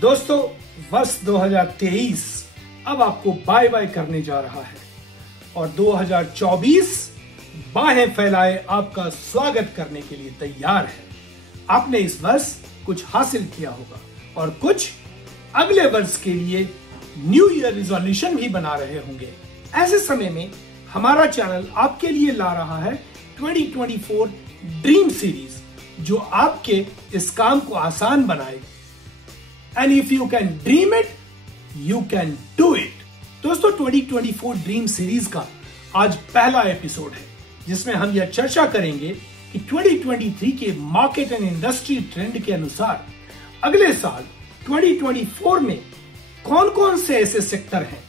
दोस्तों, वर्ष 2023 अब आपको बाय बाय करने जा रहा है और 2024 बाहें फैलाए आपका स्वागत करने के लिए तैयार है। आपने इस वर्ष कुछ हासिल किया होगा और कुछ अगले वर्ष के लिए न्यू ईयर रिजोल्यूशन भी बना रहे होंगे। ऐसे समय में हमारा चैनल आपके लिए ला रहा है 2024 ड्रीम सीरीज, जो आपके इस काम को आसान बनाएगी। And if you can dream it, you can do it. दोस्तों, 2024 ड्रीम सीरीज का आज पहला एपिसोड है, जिसमें हम यह चर्चा करेंगे कि 2023 के मार्केट एंड इंडस्ट्री ट्रेंड के अनुसार अगले साल 2024 में कौन कौन से ऐसे सेक्टर हैं,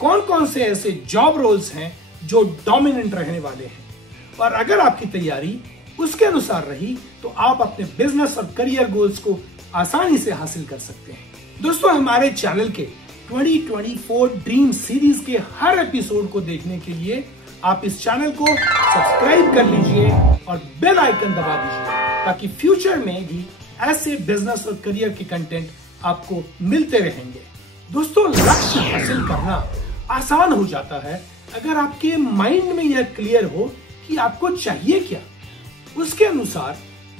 कौन कौन से ऐसे जॉब रोल्स हैं जो डोमिनेंट रहने वाले हैं। और अगर आपकी तैयारी उसके अनुसार रही तो आप अपने बिजनेस और करियर गोल्स को आसानी से हासिल कर सकते हैं। दोस्तों, हमारे चैनल के 2024 ड्रीम सीरीज के हर एपिसोड को देखने के लिए आप इस चैनल को सब्सक्राइब कर लीजिए और बेल आइकन दबा दीजिए, ताकि फ्यूचर में भी ऐसे बिजनेस और करियर के कंटेंट आपको मिलते रहेंगे। दोस्तों, लक्ष्य हासिल करना आसान हो जाता है अगर आपके माइंड में यह क्लियर हो कि आपको चाहिए क्या। उसके अनुसार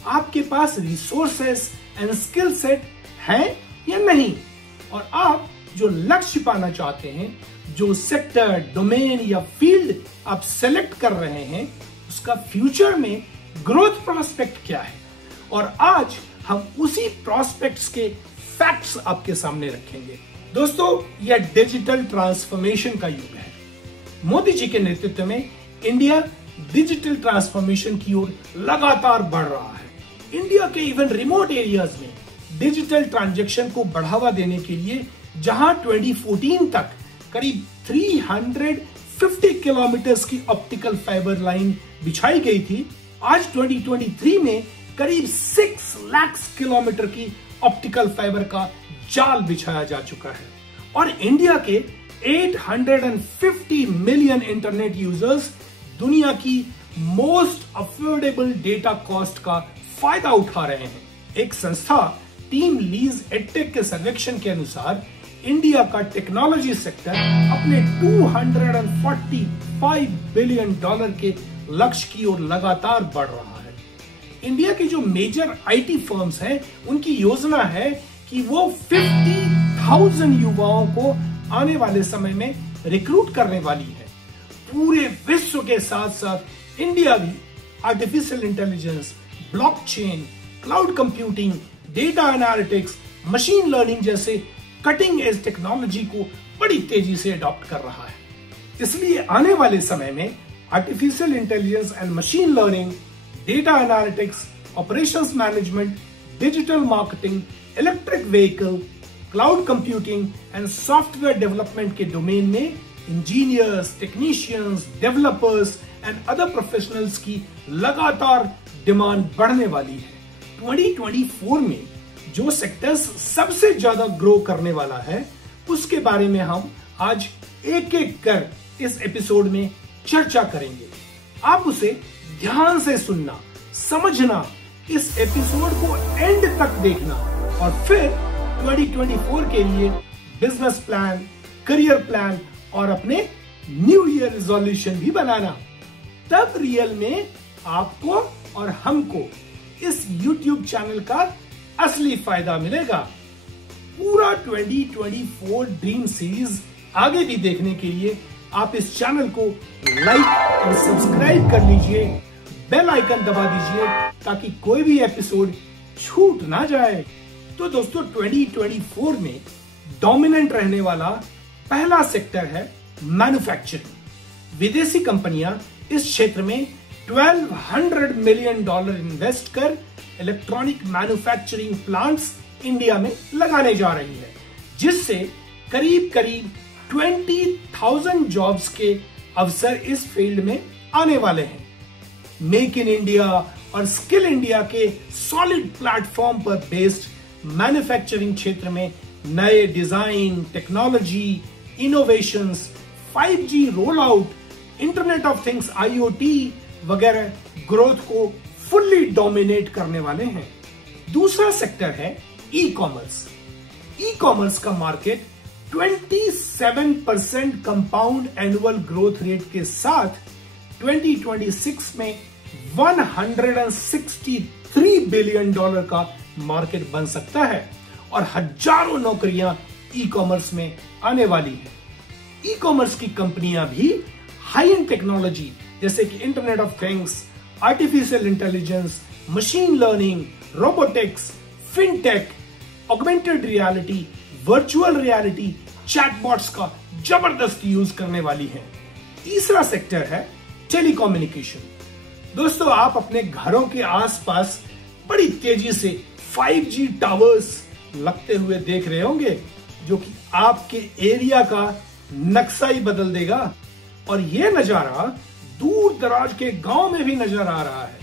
आपके पास रिसोर्सेस एंड स्किल सेट है या नहीं, और आप जो लक्ष्य पाना चाहते हैं, जो सेक्टर, डोमेन या फील्ड आप सेलेक्ट कर रहे हैं, उसका फ्यूचर में ग्रोथ प्रोस्पेक्ट क्या है। और आज हम उसी प्रोस्पेक्ट्स के फैक्ट्स आपके सामने रखेंगे। दोस्तों, यह डिजिटल ट्रांसफॉर्मेशन का युग है। मोदी जी के नेतृत्व में इंडिया डिजिटल ट्रांसफॉर्मेशन की ओर लगातार बढ़ रहा है। इंडिया के इवन रिमोट एरियाज में डिजिटल ट्रांजैक्शन को बढ़ावा देने के लिए जहां 2014 तक करीब 350 किलोमीटर की ऑप्टिकल फाइबर लाइन बिछाई गई थी, आज 2023 में करीब 6 लाख किलोमीटर की ऑप्टिकल फाइबर का जाल बिछाया जा चुका है। और इंडिया के 850 मिलियन इंटरनेट यूजर्स दुनिया की मोस्ट अफोर्डेबल डेटा कॉस्ट का फायदा उठा रहे हैं। एक संस्था टीम लीज एडटेक के सर्वेक्षण के अनुसार इंडिया का टेक्नोलॉजी सेक्टर अपने $245 बिलियन के लक्ष्य की ओर लगातार बढ़ रहा है। इंडिया के जो मेजर आईटी फर्म्स हैं, उनकी योजना है कि वो 50,000 युवाओं को आने वाले समय में रिक्रूट करने वाली है। पूरे विश्व के साथ साथ इंडिया भी artificial intelligence, blockchain, cloud computing, data analytics, machine learning जैसे कटिंग एज टेक्नोलॉजी को बड़ी तेजी से अडॉप्ट कर रहा है। इसलिए आने वाले समय में artificial intelligence and machine learning, data analytics, operations management, digital marketing, electric vehicle, cloud computing and software development के डोमेन में engineers, technicians, developers and other professionals की लगातार डिमांड बढ़ने वाली है। 2024 में जो सेक्टर्स सबसे ज्यादा ग्रो करने वाला है, उसके बारे में हम आज एक एक कर इस एपिसोड में चर्चा करेंगे। आप उसे ध्यान से सुनना, समझना, इस एपिसोड को एंड तक देखना और फिर 2024 के लिए बिजनेस प्लान, करियर प्लान और अपने न्यू ईयर रिजोल्यूशन भी बनाना। तब रियल में आपको और हमको इस YouTube चैनल का असली फायदा मिलेगा। पूरा 2024 ड्रीम सीरीज आगे भी देखने के लिए आप इस चैनल को लाइक और सब्सक्राइब कर लीजिए, बेल आइकन दबा दीजिए, ताकि कोई भी एपिसोड छूट ना जाए। तो दोस्तों, 2024 में डोमिनेंट रहने वाला पहला सेक्टर है मैन्युफैक्चरिंग। विदेशी कंपनियां इस क्षेत्र में $1,200 मिलियन इन्वेस्ट कर इलेक्ट्रॉनिक मैन्युफैक्चरिंग प्लांट्स इंडिया में लगाने जा रही है, जिससे करीब 20,000 जॉब्स के अवसर इस फील्ड में आने वाले हैं। मेक इन इंडिया और स्किल इंडिया के सॉलिड प्लेटफॉर्म पर बेस्ड मैन्युफैक्चरिंग क्षेत्र में नए design, technology, innovations, 5G roll out, internet of things IoT वगैरह ग्रोथ को फुल्ली डोमिनेट करने वाले हैं। दूसरा सेक्टर है ई कॉमर्स। ई कॉमर्स का market 27% compound annual growth rate के साथ 2026 में $163 बिलियन का मार्केट बन सकता है और हजारों नौकरियां ई कॉमर्स में आने वाली है। ई कॉमर्स की कंपनियां भी हाई एंड टेक्नोलॉजी जैसे कि internet of things, artificial intelligence, machine learning, robotics, fintech, augmented reality, virtual reality, chatbots का जबरदस्त यूज करने वाली है। तीसरा सेक्टर है टेलीकम्युनिकेशन। दोस्तों, आप अपने घरों के आसपास बड़ी तेजी से 5G टावर्स लगते हुए देख रहे होंगे, जो कि आपके एरिया का नक्शा ही बदल देगा। और यह नजारा दूर दराज के गांव में भी नजर आ रहा है।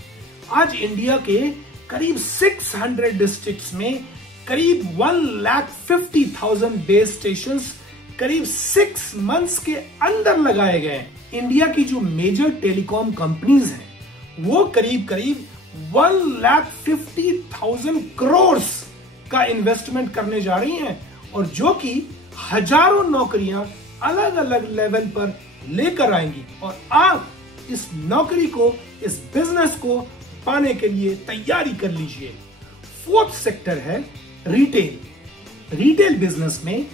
आज इंडिया के करीब 600 डिस्ट्रिक्ट्स में करीब 1,50,000 बेस स्टेशंस करीब 6 मंथ्स के अंदर लगाए गए हैं। इंडिया की जो मेजर टेलीकॉम कंपनीज हैं वो करीब 1,50,000 करोड़ का इन्वेस्टमेंट करने जा रही हैं और जो कि हजारों नौकरियां अलग अलग लेवल पर लेकर आएंगी। और आप इस नौकरी को, इस बिजनेस को पाने के लिए तैयारी कर लीजिए। फोर्थ सेक्टर है रिटेल। रिटेल बिजनेस में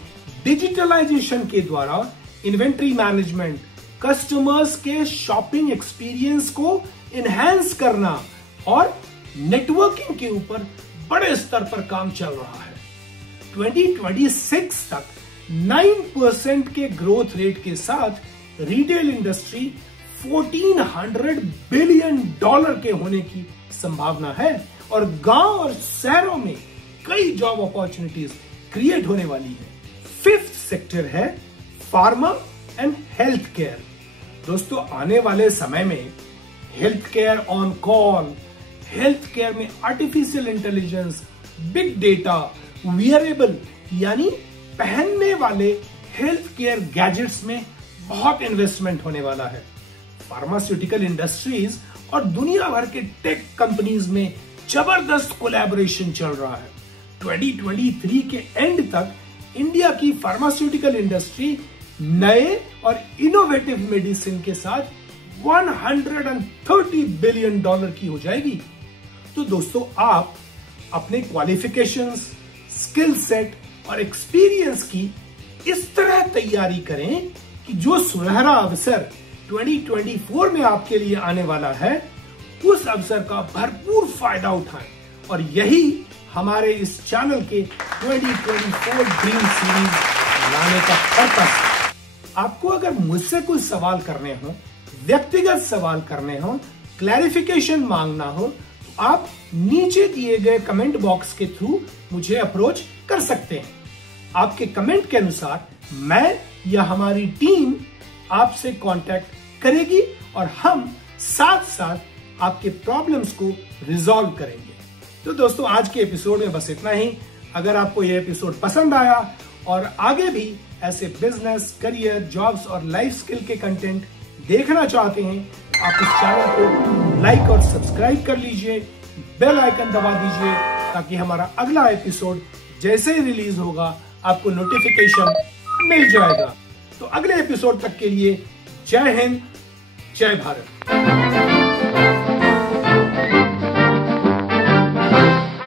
डिजिटलाइजेशन के द्वारा इन्वेंट्री मैनेजमेंट, कस्टमर्स के शॉपिंग एक्सपीरियंस को इनहेंस करना और नेटवर्किंग के ऊपर बड़े स्तर पर काम चल रहा है। 2026 तक 9% के ग्रोथ रेट के साथ रिटेल इंडस्ट्री $1,400 बिलियन के होने की संभावना है और गांव और शहरों में कई जॉब अपॉर्चुनिटीज क्रिएट होने वाली है। फिफ्थ सेक्टर है फार्मा एंड हेल्थ केयर। दोस्तों, आने वाले समय में health care on call, health care में artificial intelligence, big data, wearable यानी पहनने वाले हेल्थ केयर गैजेट्स में बहुत इन्वेस्टमेंट होने वाला है। फार्मास्यूटिकल इंडस्ट्रीज और दुनिया भर के टेक कंपनीज में जबरदस्त कोलैबोरेशन चल रहा है। 2023 के एंड तक इंडिया की फार्मास्यूटिकल इंडस्ट्री नए और इनोवेटिव मेडिसिन के साथ $130 बिलियन की हो जाएगी। तो दोस्तों, आप अपने क्वालिफिकेशंस, स्किल सेट और एक्सपीरियंस की इस तरह तैयारी करें कि जो सुनहरा अवसर 2024 में आपके लिए आने वाला है उस अवसर का भरपूर फायदा उठाएं। और यही हमारे इस चैनल के 2024 ड्रीम सीरीज लाने का पर्पस है। आपको अगर मुझसे कुछ सवाल करने हो, व्यक्तिगत सवाल करने हो, क्लैरिफिकेशन मांगना हो, तो आप नीचे दिए गए कमेंट बॉक्स के थ्रू मुझे अप्रोच कर सकते हैं। आपके कमेंट के अनुसार मैं या हमारी टीम आपसे कांटेक्ट करेगी और हम साथ साथ आपके प्रॉब्लम्स को रिजॉल्व करेंगे। तो दोस्तों, आज के एपिसोड में बस इतना ही। अगर आपको यह एपिसोड पसंद आया और आगे भी ऐसे बिजनेस, करियर, जॉब्स और लाइफ स्किल के कंटेंट देखना चाहते हैं, आप इस चैनल को लाइक और सब्सक्राइब कर लीजिए, बेल आइकन दबा दीजिए ताकि हमारा अगला एपिसोड जैसे ही रिलीज होगा आपको नोटिफिकेशन मिल जाएगा। तो अगले एपिसोड तक के लिए जय हिंद, जय भारत।